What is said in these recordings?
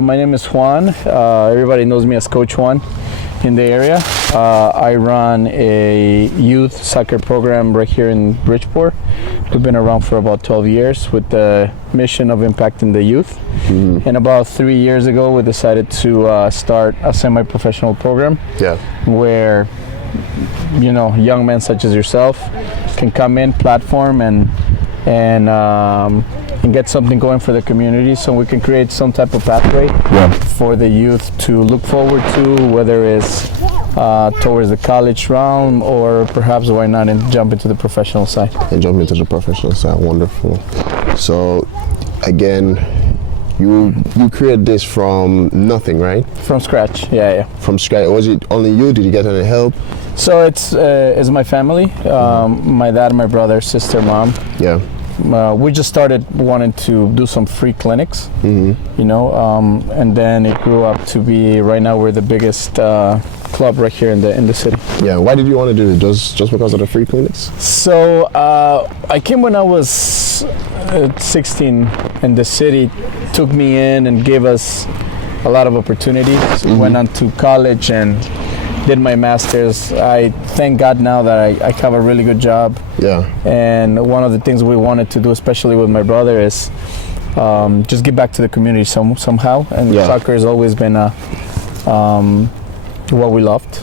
My name is Juan. Everybody knows me as Coach Juan in the area. I run a youth soccer program right here in Bridgeport. We've been around for about 12 years with the mission of impacting the youth. And about 3 years ago, we decided to start a semi-professional program where young men such as yourself can come in, platform, and get something going for the community, so we can create some type of pathway for the youth to look forward to, whether it's towards the college realm or perhaps why not and jump into the professional side. Wonderful. So again, you created this from nothing, right? From scratch, yeah. From scratch. Was it only you? Did you get any help? So it's my family, my dad, my brother, sister, mom. Yeah. We just started wanting to do some free clinics, and then it grew up to be, right now we're the biggest club right here in the city. Yeah. Why did you want to do it? Just because of the free clinics? So I came when I was 16, and the city took me in and gave us a lot of opportunities. Went on to college and did my master's. I thank God now that I have a really good job. Yeah. And one of the things we wanted to do, especially with my brother, is just give back to the community somehow. And soccer has always been what we loved.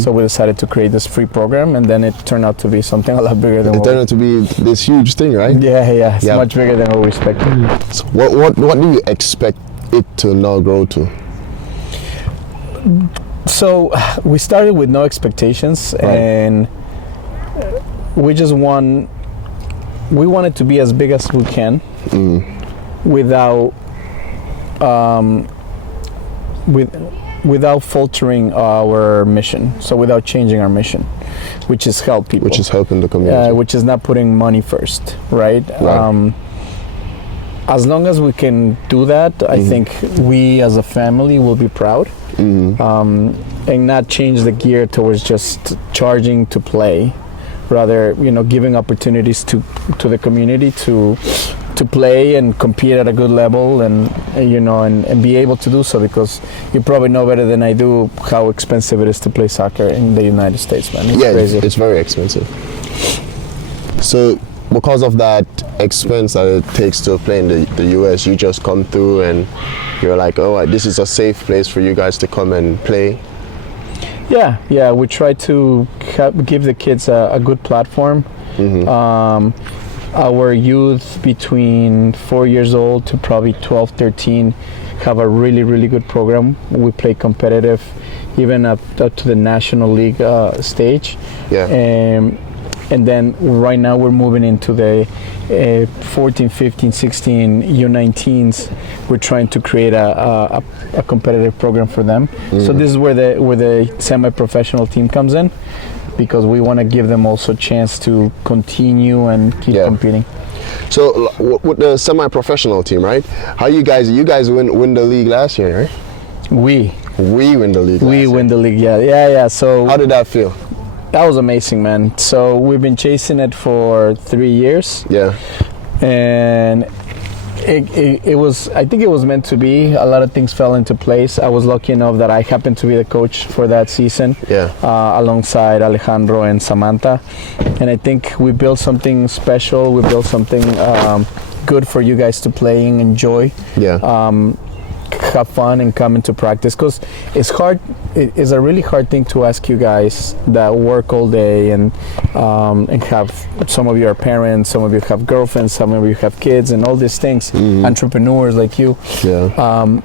So we decided to create this free program, and then it turned out to be something a lot bigger than it turned out to be this huge thing, right? Yeah. It's much bigger than what we expected. So what do you expect it to now grow to? So we started with no expectations, and we wanted to be as big as we can without faltering our mission. So without changing our mission, which is help people, which is helping the community, which is not putting money first, right? As long as we can do that, I think we as a family will be proud. And not change the gear towards just charging to play, rather giving opportunities to the community to play and compete at a good level, and be able to do so, because you probably know better than I do how expensive it is to play soccer in the United States, man. It's crazy. It's very expensive. So because of that expense that it takes to play in the US, you just come through and you're like, oh, this is a safe place for you guys to come and play. Yeah, we try to give the kids a good platform. Our youth between 4 years old to probably 12, 13 have a really, really good program. We play competitive, even up to the National League stage. And then right now we're moving into the 14, 15, 16 U19s. We're trying to create a competitive program for them. So this is where the semi-professional team comes in, because we want to give them also a chance to continue and keep competing. So with the semi-professional team, right? How you guys win the league last year, right? We win the league. We win the league. Yeah. So how did that feel? That was amazing, man. So we've been chasing it for 3 years. Yeah. And it was, I think it was meant to be. A lot of things fell into place. I was lucky enough that I happened to be the coach for that season. Alongside Alejandro and Samantha. And I think we built something special. We built something good for you guys to play and enjoy. Have fun and come into practice, because it's hard. It's a really hard thing to ask you guys that work all day and have, some of you are parents, some of you have girlfriends, some of you have kids, and all these things. Entrepreneurs like you.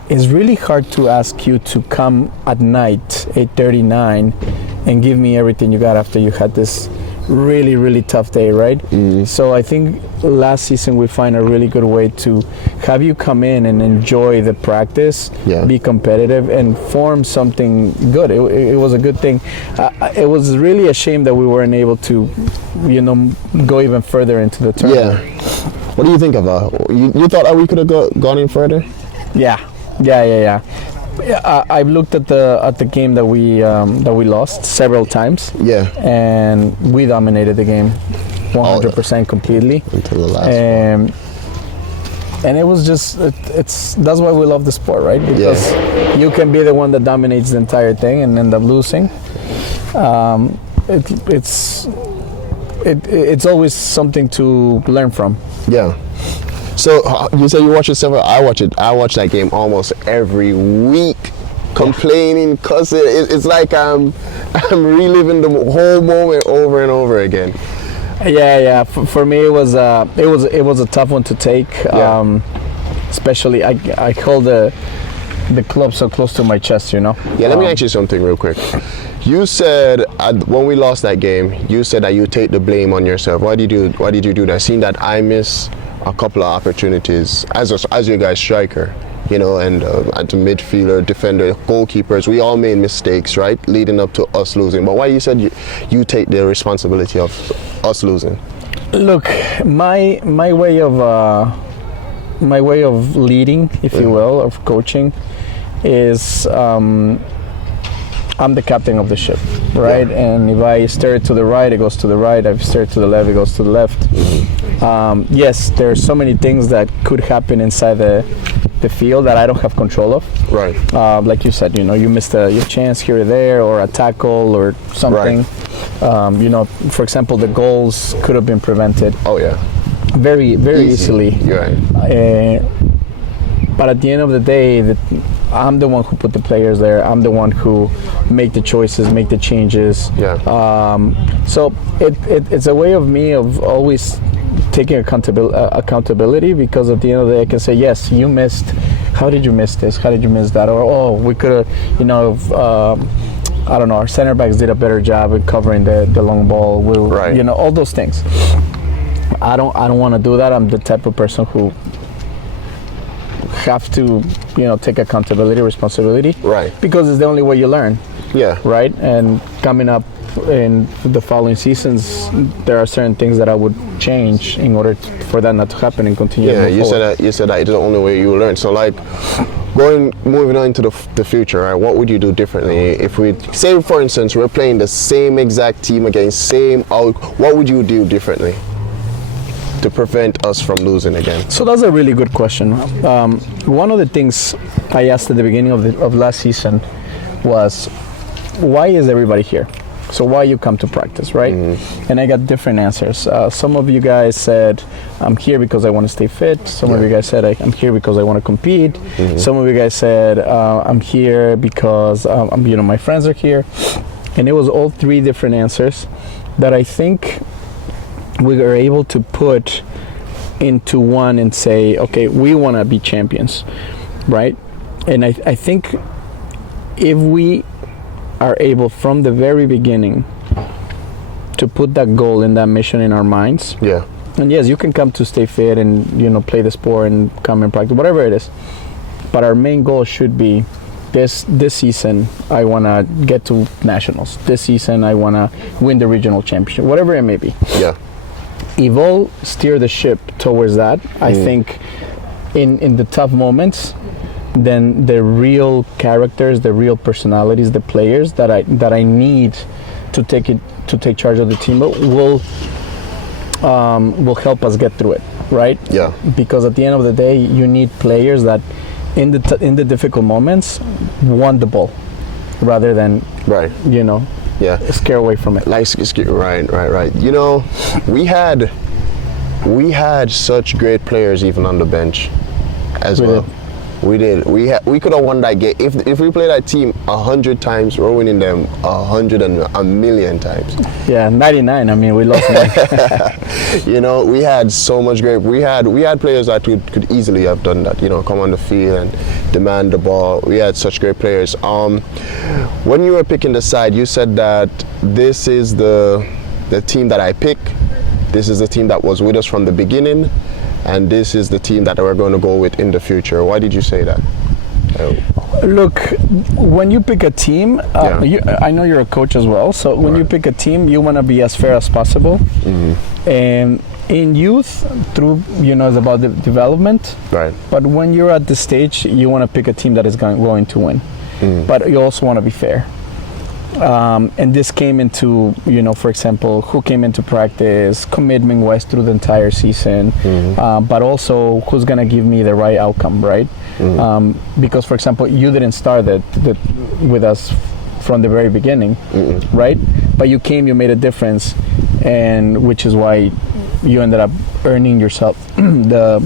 It's really hard to ask you to come at night 8:39 and give me everything you got after you had this really, really tough day, right? So I think last season we find a really good way to have you come in and enjoy the practice, be competitive, and form something good. It was a good thing. It was really a shame that we weren't able to, go even further into the tournament. What do you think of that? You thought that we could have gone in further? Yeah. I've looked at the game that we lost several times. And we dominated the game 100% completely. Until the last one. And it was just that's why we love the sport, right? Because you can be the one that dominates the entire thing and end up losing. It's always something to learn from. Yeah. So you say you watch it several. I watch it. I watch that game almost every week, complaining, cussing. It's like I'm reliving the whole moment over and over again. Yeah. For me, it was a tough one to take. Especially, I hold the club so close to my chest, you know. Yeah. Let me ask you something real quick. You said when we lost that game, you said that you take the blame on yourself. Why did you do that? Seeing that I miss a couple of opportunities as your guys striker, you know, and as a midfielder, defender, goalkeepers, we all made mistakes, right, leading up to us losing. But why you said you take the responsibility of us losing? Look, my way of leading, if you will, of coaching, is I'm the captain of the ship, right? Yeah. And if I steer it to the right, it goes to the right. If I steer it to the left, it goes to the left. Mm-hmm. Yes, there are so many things that could happen inside the field that I don't have control of. Right. Like you said, you know, you missed your chance here or there, or a tackle or something. Right. You know, for example, the goals could have been prevented. Oh yeah. Very easily. You're right. But at the end of the day, I'm the one who put the players there. I'm the one who make the choices, make the changes. Yeah. So it's a way of me of always taking accountability, because at the end of the day, I can say, yes, you missed. How did you miss this? How did you miss that? Or, oh, we could have, you know, I don't know, our center backs did a better job in covering the long ball. Right. You know, all those things. I don't want to do that. I'm the type of person who have to, you know, take accountability, responsibility. Right. Because it's the only way you learn. Yeah. Right. And coming up in the following seasons, there are certain things that I would change in order for that not to happen and continue. Yeah. To move forward. You said that it's the only way you learn. So like, moving on into the future, right? What would you do differently if we say, for instance, we're playing the same exact team against same out? What would you do differently to prevent us from losing again? So that's a really good question. One of the things I asked at the beginning of last season was, why is everybody here? So why you come to practice, right? Mm-hmm. And I got different answers. Some of you guys said, I'm here because I want to stay fit. Some of you guys said, I'm here because I want to compete. Mm-hmm. Some of you guys said, I'm here because you know, my friends are here. And it was all three different answers that I think we are able to put into one and say, okay, we want to be champions, right? And I think if we are able from the very beginning to put that goal and that mission in our minds. Yeah. And yes, you can come to stay fit and, you know, play the sport and come and practice, whatever it is. But our main goal should be this season, I want to get to nationals. This season, I want to win the regional championship, whatever it may be. Yeah. If all steer the ship towards that, I think in the tough moments, then the real characters, the real personalities, the players that I need to take charge of the team will help us get through it, right? Yeah. Because at the end of the day, you need players that in the difficult moments want the ball, rather than you know. Yeah, scare away from it. Like, right. You know, we had such great players even on the bench as well. We did. We could have won that game if we played that team 100 times. We're winning them 100 and a million times. Yeah, 99. I mean, we lost 9. You know, we had so much great. We had players that could easily have done that. You know, come on the field and demand the ball. We had such great players. When you were picking the side, you said that this is the team that I pick. This is the team that was with us from the beginning. And this is the team that we're going to go with in the future. Why did you say that? Look, when you pick a team, I know you're a coach as well, so when you pick a team, you want to be as fair as possible. Mm-hmm. And in youth, through, you know, it's about the development. Right. But when you're at the stage, you want to pick a team that is going to win. Mm. But you also want to be fair. And this came into, for example, who came into practice, commitment wise through the entire season, but also who's gonna give me the right outcome, right? Because, for example, you didn't start that with us from the very beginning, right? But you came, you made a difference, and which is why you ended up earning yourself the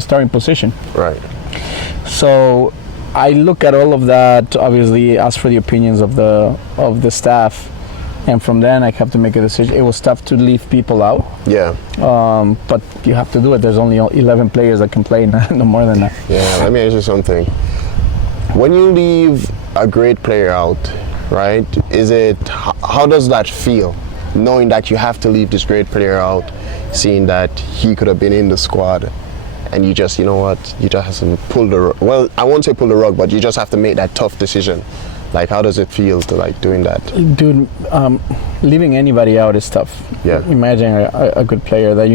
starting position. Right. So I look at all of that, obviously ask for the opinions of the staff, and from then I have to make a decision. It was tough to leave people out. Yeah. But you have to do it. There's only 11 players that can play, no more than that. Yeah, let me ask you something. When you leave a great player out, right, how does that feel? Knowing that you have to leave this great player out, seeing that he could have been in the squad, and you just, you just have to pull the rug. Well, I won't say pull the rug, but you just have to make that tough decision. Like, how does it feel to doing that? Dude, leaving anybody out is tough. Yeah. Imagine a good player that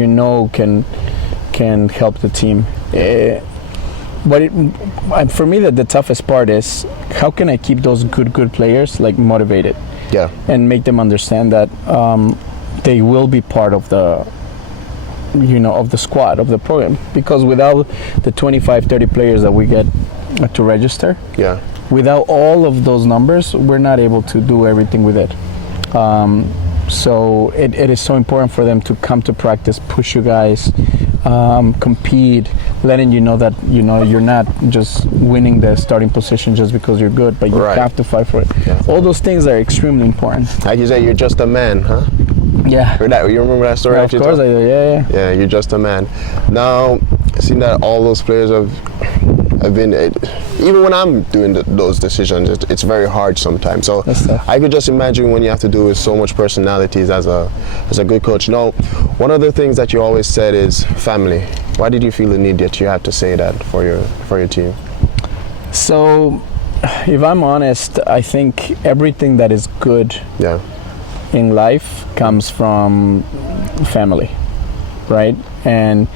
can help the team. But for me, the toughest part is how can I keep those good players motivated? Yeah. And make them understand that they will be part of the of the squad, of the program, because without the 25-30 players that we get to register, yeah, without all of those numbers, we're not able to do everything with it. So it is so important for them to come to practice, push you guys, compete, letting you know that you're not just winning the starting position just because you're good, but you have to fight for it. Yeah. All those things are extremely important. Like you said, you're just a man, huh? Yeah. You remember that story? Yeah, of course I do. Yeah. Yeah, you're just a man. Now, seeing that all those players have been, even when I'm doing those decisions, it's very hard sometimes. So I could just imagine when you have to do with so much personalities as a good coach. Now, one of the things that you always said is family. Why did you feel the need that you had to say that for your team? So, if I'm honest, I think everything that is good in life comes from family, right? And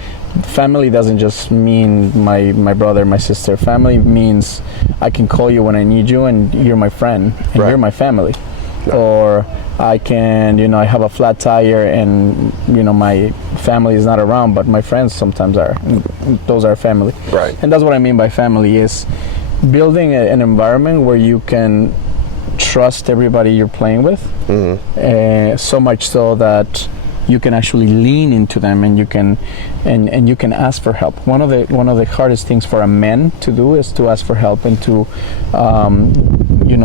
family doesn't just mean my brother, my sister. Family means I can call you when I need you, and you're my friend, and you're my family. Yeah. Or I can, I have a flat tire, and my family is not around, but my friends sometimes are. Those are family. Right. And that's what I mean by family, is building an environment where you can trust everybody you're playing with, so much so that you can actually lean into them, and you can ask for help. One of the hardest things for a man to do is to ask for help and to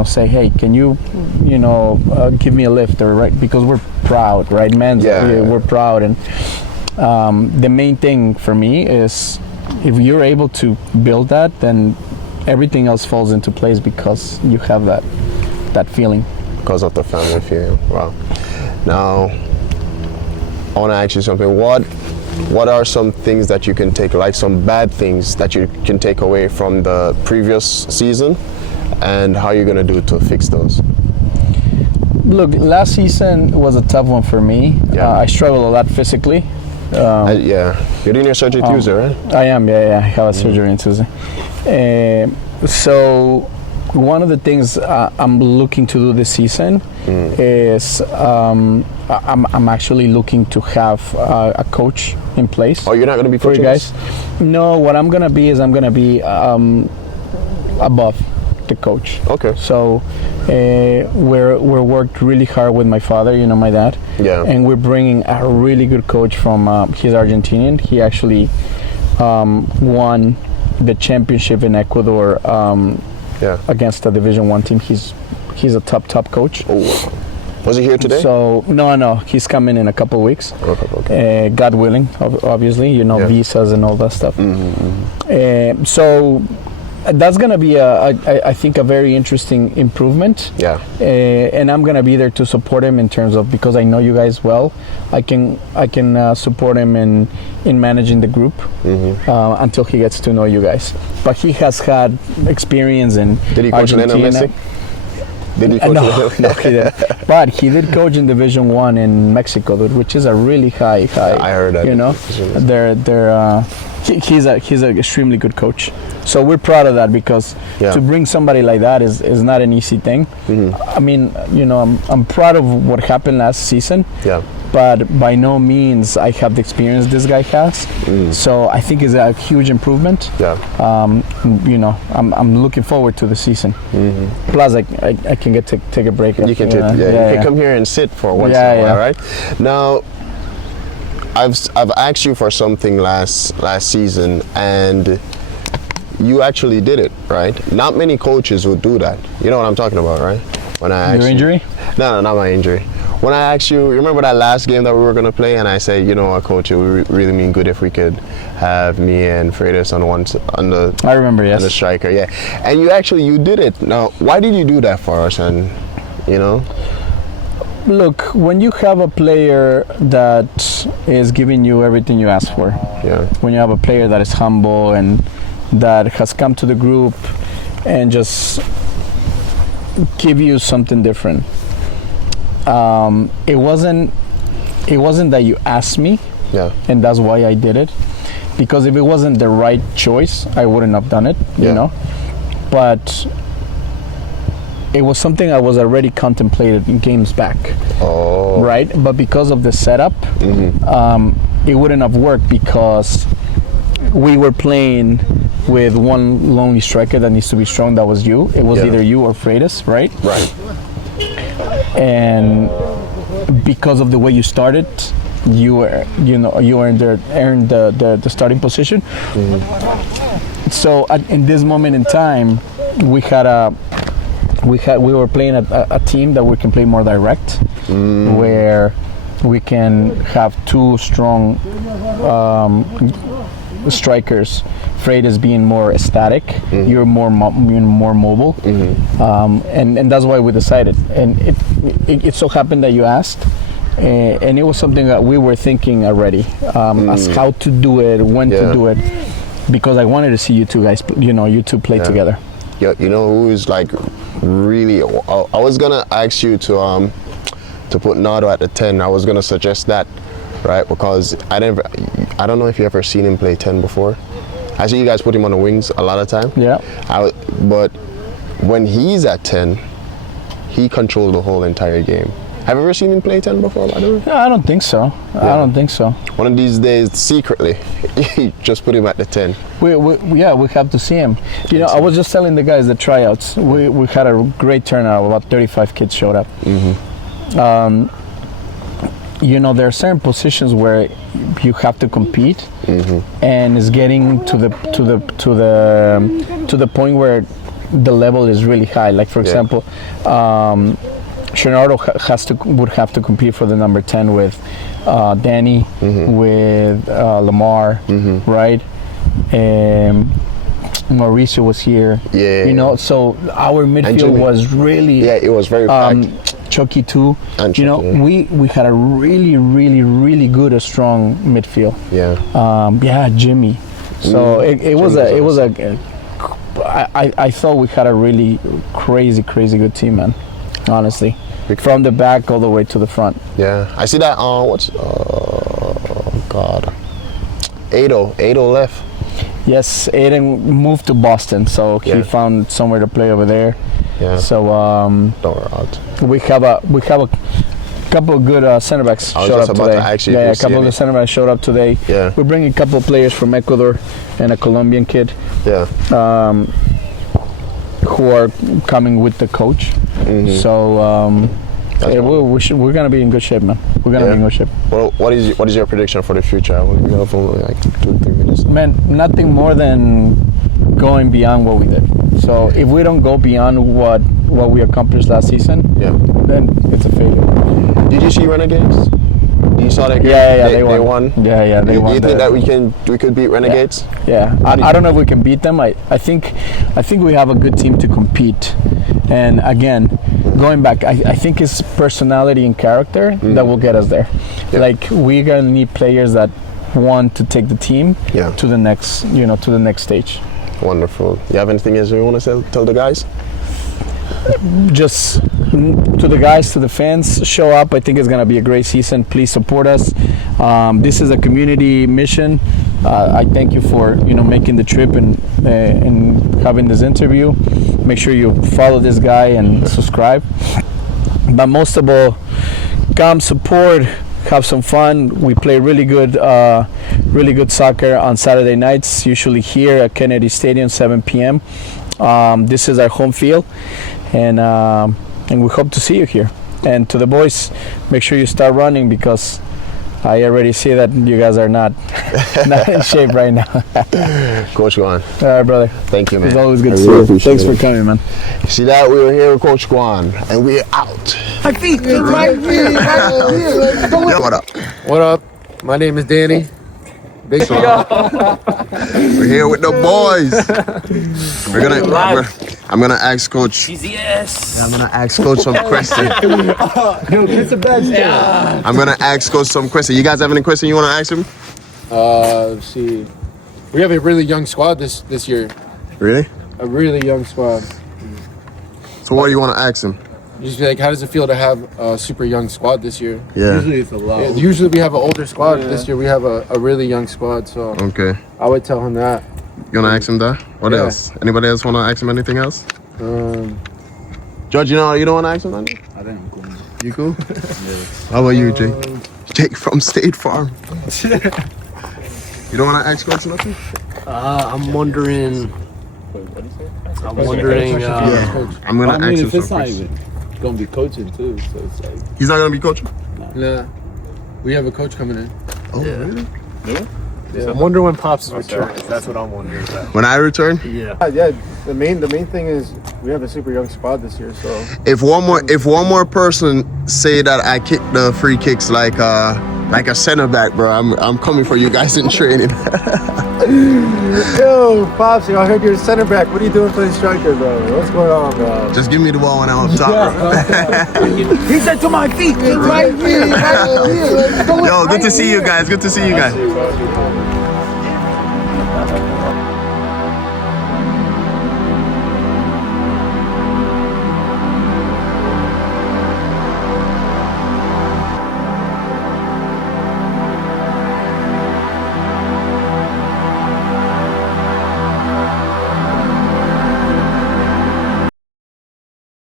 say, hey, can you give me a lift, or right, because we're proud, right? We're proud, and the main thing for me is if you're able to build that, then everything else falls into place because you have that feeling. Because of the family feeling. Wow. Now, I want to ask you something. What are some things that you can take, like some bad things that you can take away from the previous season, and how you're going to do to fix those? Look, last season was a tough one for me. I struggled a lot physically. You're doing your surgery Tuesday, right? I am, I have a surgery on Tuesday. So one of the things I'm looking to do this season is I'm actually looking to have a coach in place. Oh, you're not going to be for you guys? No, what I'm going to be is I'm going to be above the coach. Okay. So we're worked really hard with my father, my dad. Yeah. And we're bringing a really good coach from, he's Argentinian. He actually won the championship in Ecuador against a Division 1 team. He's a top coach. Oh. Was he here today? So no, he's coming in a couple of weeks. Okay. God willing, obviously, visas and all that stuff. So that's gonna be I think a very interesting improvement. Yeah. And I'm gonna be there to support him in terms of, because I know you guys well. I can support him in managing the group until he gets to know you guys. But he has had experience in Argentina. Did he coach Lionel Messi? Did he coach? No, he didn't. But he did coach in Division 1 in Mexico, which is a really high. I heard that. he's an extremely good coach. So we're proud of that because to bring somebody like that is not an easy thing. I mean, you know, I'm proud of what happened last season. Yeah. But by no means I have the experience this guy has. So I think it's a huge improvement. Yeah. You know, I'm looking forward to the season. Plus, I can get to take a break. You can you can come here and sit for once in a while, right? Now, I've asked you for something last season, and you actually did it, right? Not many coaches would do that. You know what I'm talking about, right? When I asked your injury? No, not my injury. When I asked you, remember that last game that we were going to play, and I said, you know what, coach, it would really mean good if we could have me and Freitas on the I remember, yes, on the striker, yeah. And you did it. Now, why did you do that for us? And you know, look, when you have a player that is giving you everything you ask for, when you have a player that is humble and that has come to the group and just give you something different. It wasn't that you asked me, and that's why I did it. Because if it wasn't the right choice, I wouldn't have done it, you know. But it was something I was already contemplated in games back, right? But because of the setup, it wouldn't have worked because we were playing with one lonely striker that needs to be strong. That was you. It was either you or Freitas, right? Right. And because of the way you started, you earned the starting position. So in this moment in time, we were playing a team that we can play more direct, where we can have two strong strikers. Freitas being more static, you're more mobile, and that's why we decided. And it so happened that you asked, and it was something that we were thinking already, as how to do it, when to do it, because I wanted to see you two guys, you two play together. Yeah, you know who is like really? I was gonna ask you to put Nardo at the 10. I was gonna suggest that, right? Because I don't know if you ever seen him play 10 before. I see you guys put him on the wings a lot of time. Yeah. But when he's at 10, he controls the whole entire game. Have you ever seen him play 10 before, by the way? No, I don't think so. I don't think so. One of these days, secretly, just put him at the 10. We have to see him. You know, I was just telling the guys the tryouts. We had a great turnout. About 35 kids showed up. You know, there are certain positions where you have to compete, and it's getting to the point where the level is really high. Like for example, Shenardo would have to compete for the number 10 with Danny, with Lamar, right? Mauricio was here. You know, so our midfield was really it was very packed. Chucky too. And you know, we had a really good, strong midfield. Jimmy. So it was I thought we had a really crazy good team, man. Honestly, from the back all the way to the front. Yeah, I see that. Ado left. Yes, Aiden moved to Boston, so he found somewhere to play over there. Yeah. So don't worry out. We have a couple of good center backs showed up today. A couple of the center backs showed up today. Yeah. We're bringing a couple of players from Ecuador and a Colombian kid. Yeah. Who are coming with the coach. So we're gonna be in good shape, man. We're gonna be in good shape. Well, what is your prediction for the future? We have only like 2-3 minutes. Man, nothing more than going beyond what we did. So if we don't go beyond what we accomplished last season, then it's a failure. Did you see Renegades? You saw that game? Yeah, they won. Yeah, they won. Do you think that we could beat Renegades? Yeah. I don't know if we can beat them. I think we have a good team to compete. And again, going back, I think it's personality and character that will get us there. Like we're gonna need players that want to take the team to the next, to the next stage. Wonderful. You have anything else you want to tell the guys? Just to the guys, to the fans, show up. I think it's going to be a great season. Please support us. This is a community mission. I thank you for making the trip and having this interview. Make sure you follow this guy and subscribe. But most of all, come support, have some fun. We play really good soccer on Saturday nights, usually here at Kennedy Stadium, 7 p.m. This is our home field, and we hope to see you here. And to the boys, make sure you start running, because I already see that you guys are not in shape right now. Coach Guan. All right, brother. Thank you, man. It's always good I to really see you. Thanks appreciate for coming, man. See that? We were here with Coach Guan, and we're out. My feet, right here. Yo, what up? What up? My name is Danny. Big We're here with the boys. I'm gonna ask Coach. GZS. I'm gonna ask Coach some questions. Yo, kiss the badge. Yeah. I'm gonna ask Coach some questions. You guys have any questions you wanna ask him? Let's see. We have a really young squad this year. Really? A really young squad. So what do you wanna ask him? Just be like, how does it feel to have a super young squad this year? Yeah. Usually it's a lot. Yeah, usually we have an older squad. This year we have a really young squad. So Okay. I would tell him that. You wanna ask him that? What Yeah. else? Anybody else wanna ask him anything else? George, you don't wanna ask him anything? I think I'm cool. You cool? How about you, Jake? Jake from State Farm. You don't wanna ask Coach nothing? I'm wondering. I'm wondering. I'm gonna ask him some it's not questions. even gonna be coaching too, so it's like He's not gonna be coaching? Nah. We have a coach coming in. Oh, really? I'm wondering when Pops is returning. That's what I'm wondering about. When I return? Yeah. Yeah. The main thing is we have a super young squad this year. So If one more person say that I kick the free kicks like a center back, bro, I'm coming for you guys in training. yo, Pops, I heard you're a center back. What are you doing playing striker, bro? What's going on, bro? Just give me the ball when I'm up top, bro. He said to my feet, right here. Yo, good to see you guys. Good to see you guys.